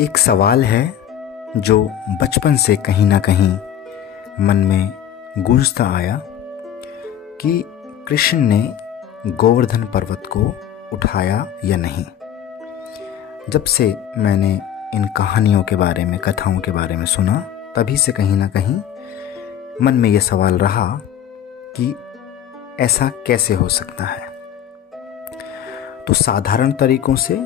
एक सवाल है जो बचपन से कहीं ना कहीं मन में गूंजता आया कि कृष्ण ने गोवर्धन पर्वत को उठाया या नहीं। जब से मैंने इन कहानियों के बारे में, कथाओं के बारे में सुना, तभी से कहीं ना कहीं मन में ये सवाल रहा कि ऐसा कैसे हो सकता है। तो साधारण तरीकों से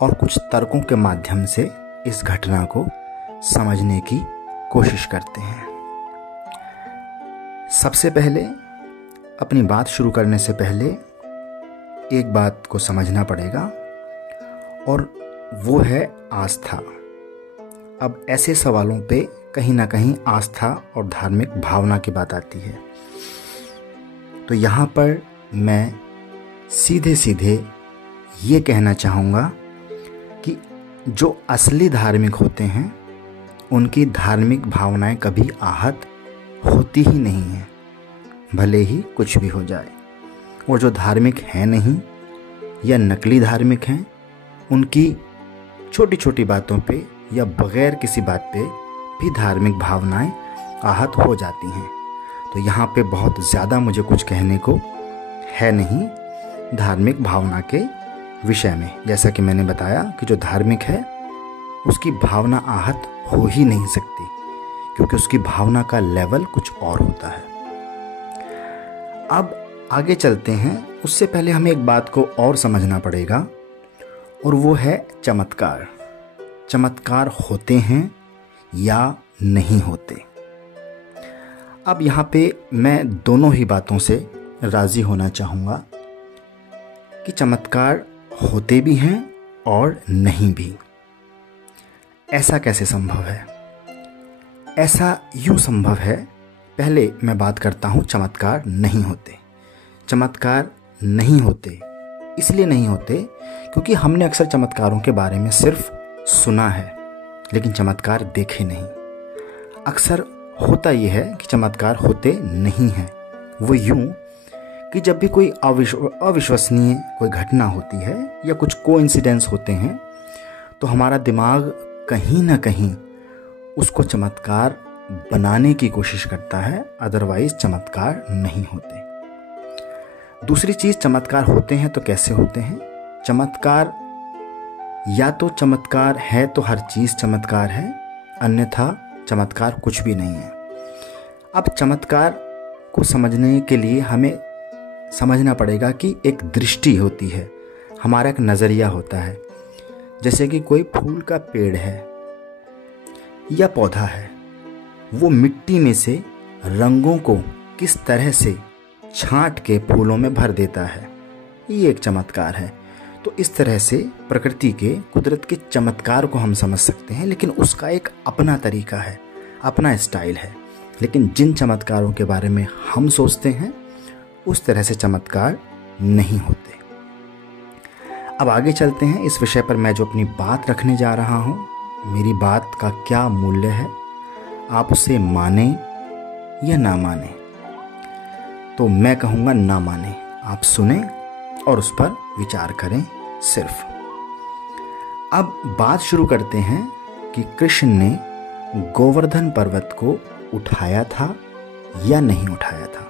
और कुछ तर्कों के माध्यम से इस घटना को समझने की कोशिश करते हैं। सबसे पहले अपनी बात शुरू करने से पहले एक बात को समझना पड़ेगा और वो है आस्था। अब ऐसे सवालों पे कहीं ना कहीं आस्था और धार्मिक भावना की बात आती है। तो यहाँ पर मैं सीधे सीधे ये कहना चाहूँगा कि जो असली धार्मिक होते हैं उनकी धार्मिक भावनाएं कभी आहत होती ही नहीं हैं, भले ही कुछ भी हो जाए। और जो धार्मिक हैं नहीं या नकली धार्मिक हैं, उनकी छोटी छोटी बातों पे या बग़ैर किसी बात पे भी धार्मिक भावनाएं आहत हो जाती हैं। तो यहाँ पे बहुत ज़्यादा मुझे कुछ कहने को है नहीं धार्मिक भावना के विषय में। जैसा कि मैंने बताया कि जो धार्मिक है उसकी भावना आहत हो ही नहीं सकती, क्योंकि उसकी भावना का लेवल कुछ और होता है। अब आगे चलते हैं। उससे पहले हमें एक बात को और समझना पड़ेगा, और वो है चमत्कार। चमत्कार होते हैं या नहीं होते। अब यहाँ पे मैं दोनों ही बातों से राज़ी होना चाहूँगा कि चमत्कार होते भी हैं और नहीं भी। ऐसा कैसे संभव है? ऐसा यूँ संभव है। पहले मैं बात करता हूँ चमत्कार नहीं होते। चमत्कार नहीं होते इसलिए नहीं होते क्योंकि हमने अक्सर चमत्कारों के बारे में सिर्फ सुना है, लेकिन चमत्कार देखे नहीं। अक्सर होता यह है कि चमत्कार होते नहीं हैं। वो यूँ कि जब भी कोई अविश्वसनीय कोई घटना होती है या कुछ कोइंसिडेंस होते हैं, तो हमारा दिमाग कहीं ना कहीं उसको चमत्कार बनाने की कोशिश करता है। अदरवाइज चमत्कार नहीं होते। दूसरी चीज़, चमत्कार होते हैं तो कैसे होते हैं? चमत्कार या तो चमत्कार है तो हर चीज़ चमत्कार है, अन्यथा चमत्कार कुछ भी नहीं है। अब चमत्कार को समझने के लिए हमें समझना पड़ेगा कि एक दृष्टि होती है, हमारा एक नज़रिया होता है। जैसे कि कोई फूल का पेड़ है या पौधा है, वो मिट्टी में से रंगों को किस तरह से छांट के फूलों में भर देता है, ये एक चमत्कार है। तो इस तरह से प्रकृति के, कुदरत के चमत्कार को हम समझ सकते हैं, लेकिन उसका एक अपना तरीका है, अपना स्टाइल है। लेकिन जिन चमत्कारों के बारे में हम सोचते हैं उस तरह से चमत्कार नहीं होते। अब आगे चलते हैं। इस विषय पर मैं जो अपनी बात रखने जा रहा हूँ, मेरी बात का क्या मूल्य है, आप उसे माने या ना माने। तो मैं कहूँगा ना माने, आप सुने और उस पर विचार करें सिर्फ। अब बात शुरू करते हैं कि कृष्ण ने गोवर्धन पर्वत को उठाया था या नहीं उठाया था।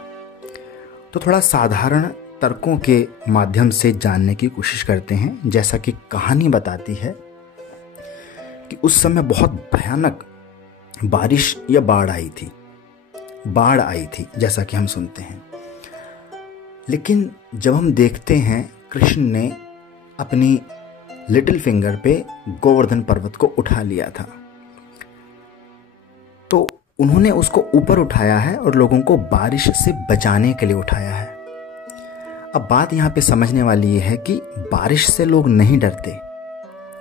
तो थोड़ा साधारण तर्कों के माध्यम से जानने की कोशिश करते हैं। जैसा कि कहानी बताती है कि उस समय बहुत भयानक बारिश या बाढ़ आई थी, जैसा कि हम सुनते हैं। लेकिन जब हम देखते हैं कृष्ण ने अपनी लिटिल फिंगर पे गोवर्धन पर्वत को उठा लिया था, तो उन्होंने उसको ऊपर उठाया है और लोगों को बारिश से बचाने के लिए उठाया है। अब बात यहाँ पे समझने वाली ये है कि बारिश से लोग नहीं डरते,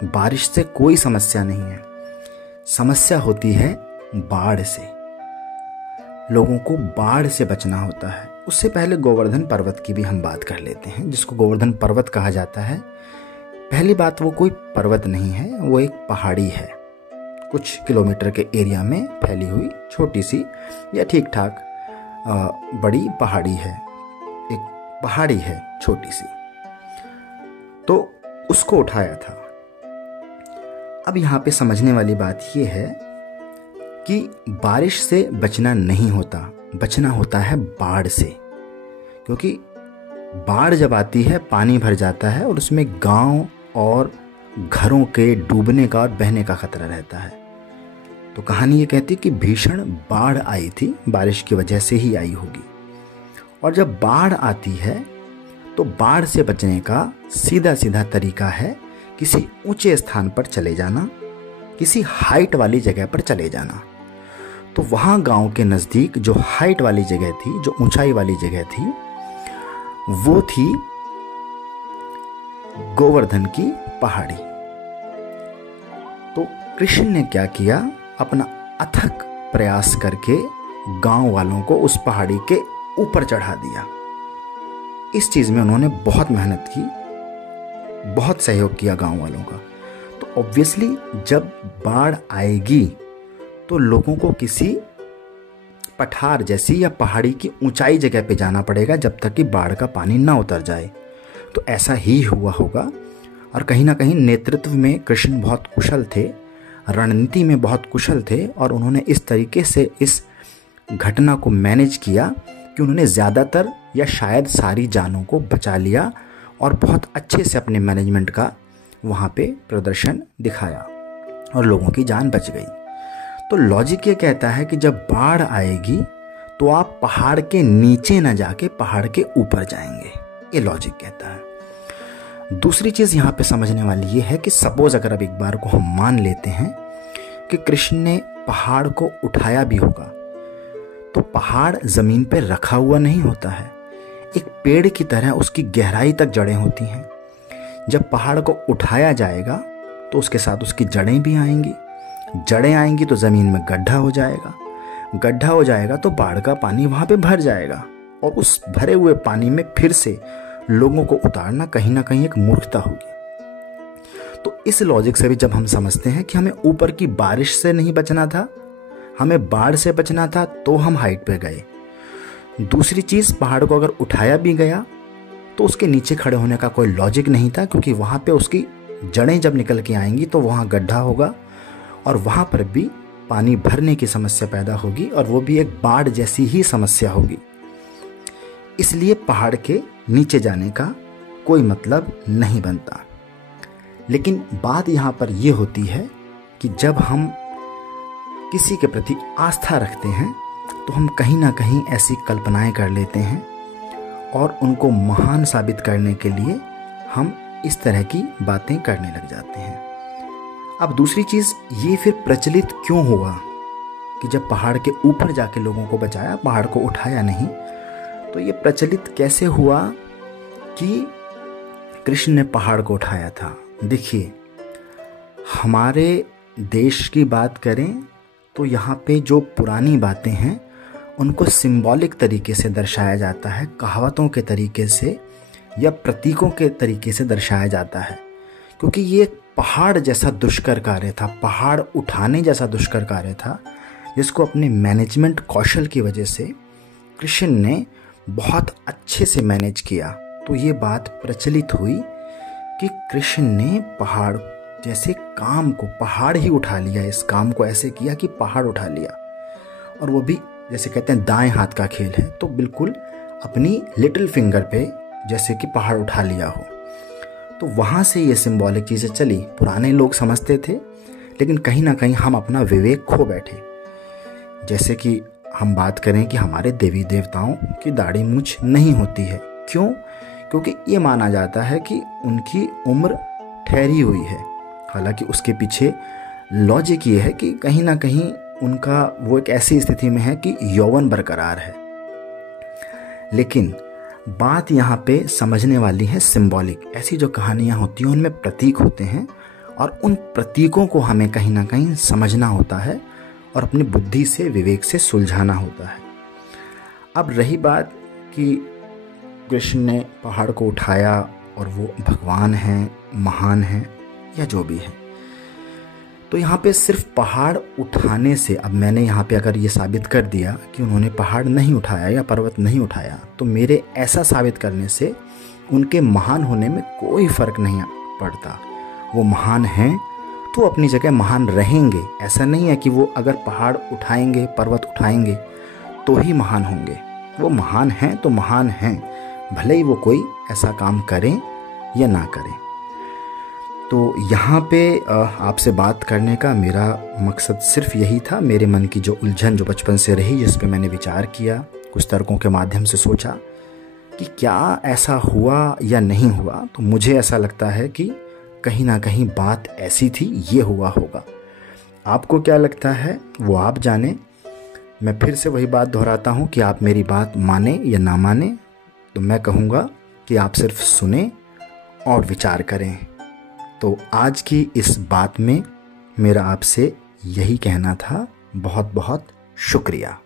बारिश से कोई समस्या नहीं है। समस्या होती है बाढ़ से। लोगों को बाढ़ से बचना होता है। उससे पहले गोवर्धन पर्वत की भी हम बात कर लेते हैं, जिसको गोवर्धन पर्वत कहा जाता है। पहली बात, वो कोई पर्वत नहीं है, वो एक पहाड़ी है। कुछ किलोमीटर के एरिया में फैली हुई छोटी सी या ठीक ठाक बड़ी पहाड़ी है। एक पहाड़ी है छोटी सी, तो उसको उठाया था। अब यहाँ पे समझने वाली बात ये है कि बारिश से बचना नहीं होता, बचना होता है बाढ़ से। क्योंकि बाढ़ जब आती है पानी भर जाता है और उसमें गांव और घरों के डूबने का और बहने का खतरा रहता है। तो कहानी ये कहती है कि भीषण बाढ़ आई थी, बारिश की वजह से ही आई होगी। और जब बाढ़ आती है तो बाढ़ से बचने का सीधा सीधा तरीका है किसी ऊंचे स्थान पर चले जाना, किसी हाइट वाली जगह पर चले जाना। तो वहाँ गांव के नज़दीक जो हाइट वाली जगह थी, जो ऊंचाई वाली जगह थी, वो थी गोवर्धन की पहाड़ी। तो कृष्ण ने क्या किया, अपना अथक प्रयास करके गांव वालों को उस पहाड़ी के ऊपर चढ़ा दिया। इस चीज़ में उन्होंने बहुत मेहनत की, बहुत सहयोग किया गांव वालों का। तो ऑब्वियसली जब बाढ़ आएगी तो लोगों को किसी पठार जैसी या पहाड़ी की ऊंचाई जगह पे जाना पड़ेगा जब तक कि बाढ़ का पानी ना उतर जाए। तो ऐसा ही हुआ होगा। और कहीं ना कहीं नेतृत्व में कृष्ण बहुत कुशल थे, रणनीति में बहुत कुशल थे, और उन्होंने इस तरीके से इस घटना को मैनेज किया कि उन्होंने ज़्यादातर या शायद सारी जानों को बचा लिया और बहुत अच्छे से अपने मैनेजमेंट का वहाँ पे प्रदर्शन दिखाया और लोगों की जान बच गई। तो लॉजिक ये कहता है कि जब बाढ़ आएगी तो आप पहाड़ के नीचे ना जाके पहाड़ के ऊपर जाएंगे, ये लॉजिक कहता है। दूसरी चीज़ यहाँ पे समझने वाली ये है कि सपोज अगर अब एक बार को हम मान लेते हैं कि कृष्ण ने पहाड़ को उठाया भी होगा, तो पहाड़ ज़मीन पे रखा हुआ नहीं होता है। एक पेड़ की तरह उसकी गहराई तक जड़ें होती हैं। जब पहाड़ को उठाया जाएगा तो उसके साथ उसकी जड़ें भी आएंगी, जड़ें आएंगी तो ज़मीन में गड्ढा हो जाएगा, गड्ढा हो जाएगा तो बाढ़ का पानी वहाँ पे भर जाएगा, और उस भरे हुए पानी में फिर से लोगों को उतारना कहीं ना कहीं एक मूर्खता होगी। तो इस लॉजिक से भी जब हम समझते हैं कि हमें ऊपर की बारिश से नहीं बचना था, हमें बाढ़ से बचना था, तो हम हाइट पे गए। दूसरी चीज़, पहाड़ को अगर उठाया भी गया तो उसके नीचे खड़े होने का कोई लॉजिक नहीं था, क्योंकि वहाँ पे उसकी जड़ें जब निकल के आएंगी तो वहाँ गड्ढा होगा और वहाँ पर भी पानी भरने की समस्या पैदा होगी, और वो भी एक बाढ़ जैसी ही समस्या होगी। इसलिए पहाड़ के नीचे जाने का कोई मतलब नहीं बनता। लेकिन बात यहाँ पर यह होती है कि जब हम किसी के प्रति आस्था रखते हैं तो हम कहीं ना कहीं ऐसी कल्पनाएं कर लेते हैं और उनको महान साबित करने के लिए हम इस तरह की बातें करने लग जाते हैं। अब दूसरी चीज़, ये फिर प्रचलित क्यों हुआ कि जब पहाड़ के ऊपर जाके लोगों को बचाया, पहाड़ को उठाया नहीं? तो ये प्रचलित कैसे हुआ कि कृष्ण ने पहाड़ को उठाया था? देखिए, हमारे देश की बात करें तो यहाँ पे जो पुरानी बातें हैं उनको सिंबॉलिक तरीके से दर्शाया जाता है, कहावतों के तरीके से या प्रतीकों के तरीके से दर्शाया जाता है, क्योंकि ये पहाड़ जैसा दुष्कर कार्य था, पहाड़ उठाने जैसा दुष्कर कार्य था, जिसको अपने मैनेजमेंट कौशल की वजह से कृष्ण ने बहुत अच्छे से मैनेज किया। तो ये बात प्रचलित हुई कि कृष्ण ने पहाड़ जैसे काम को, पहाड़ ही उठा लिया, इस काम को ऐसे किया कि पहाड़ उठा लिया, और वो भी जैसे कहते हैं दाएं हाथ का खेल है, तो बिल्कुल अपनी लिटिल फिंगर पे जैसे कि पहाड़ उठा लिया हो। तो वहाँ से ये सिंबॉलिक चीज़ें चली। पुराने लोग समझते थे, लेकिन कहीं ना कहीं हम अपना विवेक खो बैठे। जैसे कि हम बात करें कि हमारे देवी देवताओं की दाढ़ी मूंछ नहीं होती है, क्यों? क्योंकि ये माना जाता है कि उनकी उम्र ठहरी हुई है। हालांकि उसके पीछे लॉजिक ये है कि कहीं ना कहीं उनका वो एक ऐसी स्थिति में है कि यौवन बरकरार है। लेकिन बात यहाँ पे समझने वाली है सिंबॉलिक। ऐसी जो कहानियाँ होती हैं उनमें प्रतीक होते हैं, और उन प्रतीकों को हमें कहीं ना कहीं समझना होता है और अपनी बुद्धि से, विवेक से सुलझाना होता है। अब रही बात कि कृष्ण ने पहाड़ को उठाया और वो भगवान हैं, महान हैं, या जो भी है, तो यहाँ पे सिर्फ पहाड़ उठाने से, अब मैंने यहाँ पे अगर ये साबित कर दिया कि उन्होंने पहाड़ नहीं उठाया या पर्वत नहीं उठाया, तो मेरे ऐसा साबित करने से उनके महान होने में कोई फ़र्क नहीं पड़ता। वो महान हैं तो अपनी जगह महान रहेंगे। ऐसा नहीं है कि वो अगर पहाड़ उठाएंगे, पर्वत उठाएंगे तो ही महान होंगे। वो महान हैं तो महान हैं, भले ही वो कोई ऐसा काम करें या ना करें। तो यहाँ पे आपसे बात करने का मेरा मकसद सिर्फ यही था। मेरे मन की जो उलझन जो बचपन से रही, जिस पे मैंने विचार किया, कुछ तर्कों के माध्यम से सोचा कि क्या ऐसा हुआ या नहीं हुआ, तो मुझे ऐसा लगता है कि कहीं ना कहीं बात ऐसी थी, ये हुआ होगा। आपको क्या लगता है वो आप जाने। मैं फिर से वही बात दोहराता हूँ कि आप मेरी बात माने या ना माने, तो मैं कहूँगा कि आप सिर्फ सुने और विचार करें। तो आज की इस बात में मेरा आपसे यही कहना था। बहुत बहुत शुक्रिया।